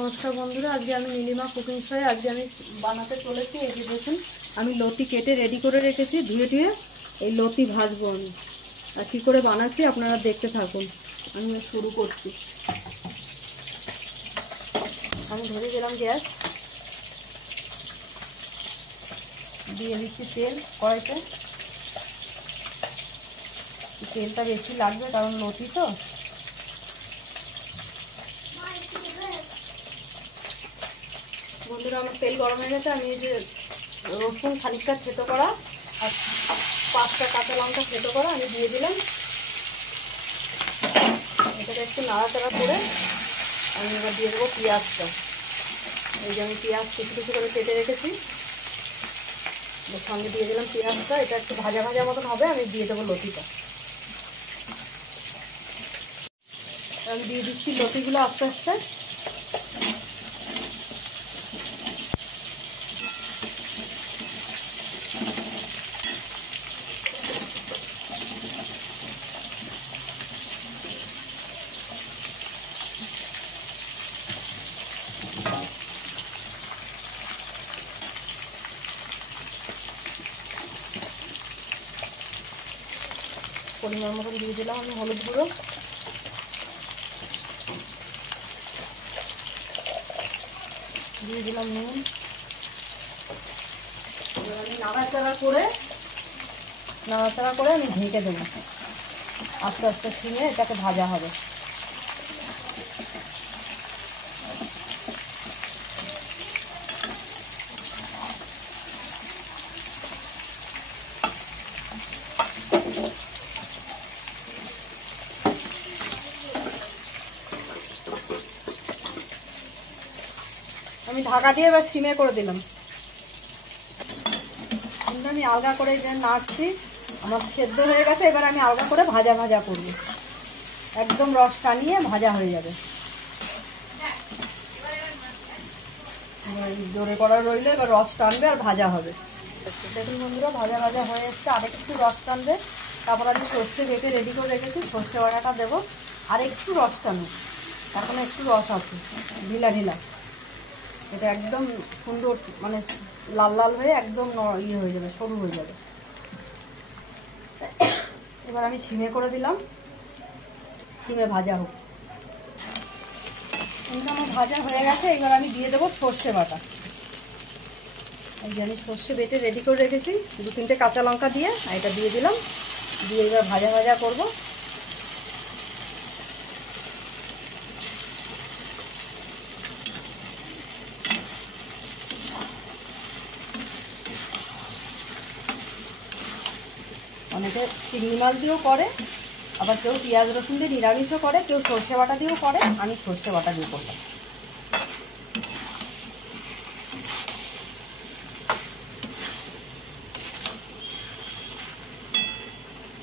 নমস্কার বন্ধুরা, আজকে আমি নীলিমা কুকিং শোয়ে আজকে আমি বানাতে চলেছি। এই যে দেখুন, আমি লতি কেটে রেডি করে রেখেছি, ধুয়ে ধুয়ে এই লতি ভাজবো আমি। আর কী করে বানাচ্ছি আপনারা দেখতে থাকুন। আমি শুরু করছি। আমি ধরে দিলাম গ্যাস, দিয়ে দিচ্ছি তেল কড়াইতে। তেলটা বেশি লাগবে কারণ লতি তো। বন্ধুরা, আমার তেল গরম হয়ে গেছে। আমি এই যে রসুন খানিকটা থেতো করা আর 5টা কাঁচা লঙ্কা থেতো করা আমি দিয়ে দিলাম। এটাকে একটু নাড়াচাড়া করে আমি এবার দিয়ে দেবো পেঁয়াজটা। এই যে আমি পেঁয়াজ কিছু কিছু করে কেটে রেখেছি, এর সঙ্গে দিয়ে দিলাম পেঁয়াজটা। এটা একটু ভাজা ভাজা মতন হবে, আমি দিয়ে দেবো লতিটা। আমি দিয়ে দিচ্ছি লতিগুলো আস্তে আস্তে। পরিমাণ মতন দিয়ে দিলাম আমি হলুদ গুঁড়ো, দিয়ে দিলাম নুন। আমি নাড়াচাড়া করে আমি ঢেকে দেবো। আস্তে আস্তে সিমে এটাকে ভাজা হবে। আমি ঢাকা দিয়ে এবার সিমে করে দিলাম। আমি আলগা করে যে নাড়ছি, আমার সেদ্ধ হয়ে গেছে। এবার আমি আলগা করে ভাজা ভাজা করব, একদম রস টানিয়ে ভাজা হয়ে যাবে। জোরে করা রইলে এবার রস টানবে আর ভাজা হবে। দেখুন বন্ধুরা, ভাজা ভাজা হয়ে এসছে। আরেকটু রস টানবে। তারপর আমি সর্ষে বেটে রেডি করে রেখেছি, সর্ষে বাটাটা দেবো। আর একটু রস টানবে, এখন একটু রস আছে ঢিলা ঢিলা। এটা একদম সুন্দর, মানে লাল লাল হয়ে একদম ইয়ে হয়ে যাবে, সরু হয়ে যাবে। এবার আমি সিমে করে দিলাম, সিমে ভাজা হোক। আমার ভাজা হয়ে গেছে। এবার আমি দিয়ে দেবো সর্ষে বাটা। এই যে আমি সর্ষে বেটে রেডি করে রেখেছি, 2-3টে কাঁচা লঙ্কা দিয়ে এটা দিয়ে দিলাম। দিয়ে এবার ভাজা ভাজা করবো। অনেকে চিংড়ি মাছ দিয়েও করে, আবার কেউ পেঁয়াজ রসুন দিয়ে নিরামিষও করে, কেউ সর্ষে বাটা দিয়েও করে। আমি সর্ষে বাটা দিয়ে করলাম।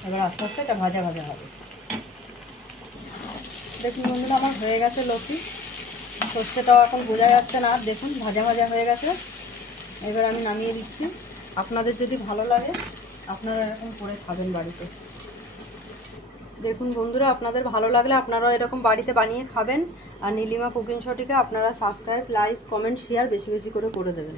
এবার আস্তে আস্তে এটা ভাজা ভাজা হবে। দেখুন বন্ধুরা, আমার হয়ে গেছে লতি। সর্ষেটাও এখন বোঝা যাচ্ছে না, দেখুন ভাজা ভাজা হয়ে গেছে। এবার আমি নামিয়ে দিচ্ছি। আপনাদের যদি ভালো লাগে আপনারা এরকম করে খাবেন বাড়িতে। দেখুন বন্ধুরা, আপনাদের ভালো লাগলে আপনারাও এরকম বাড়িতে বানিয়ে খাবেন। আর নীলিমা কুকিং শোটিকে আপনারা সাবস্ক্রাইব, লাইক, কমেন্ট, শেয়ার বেশি বেশি করে দেবেন।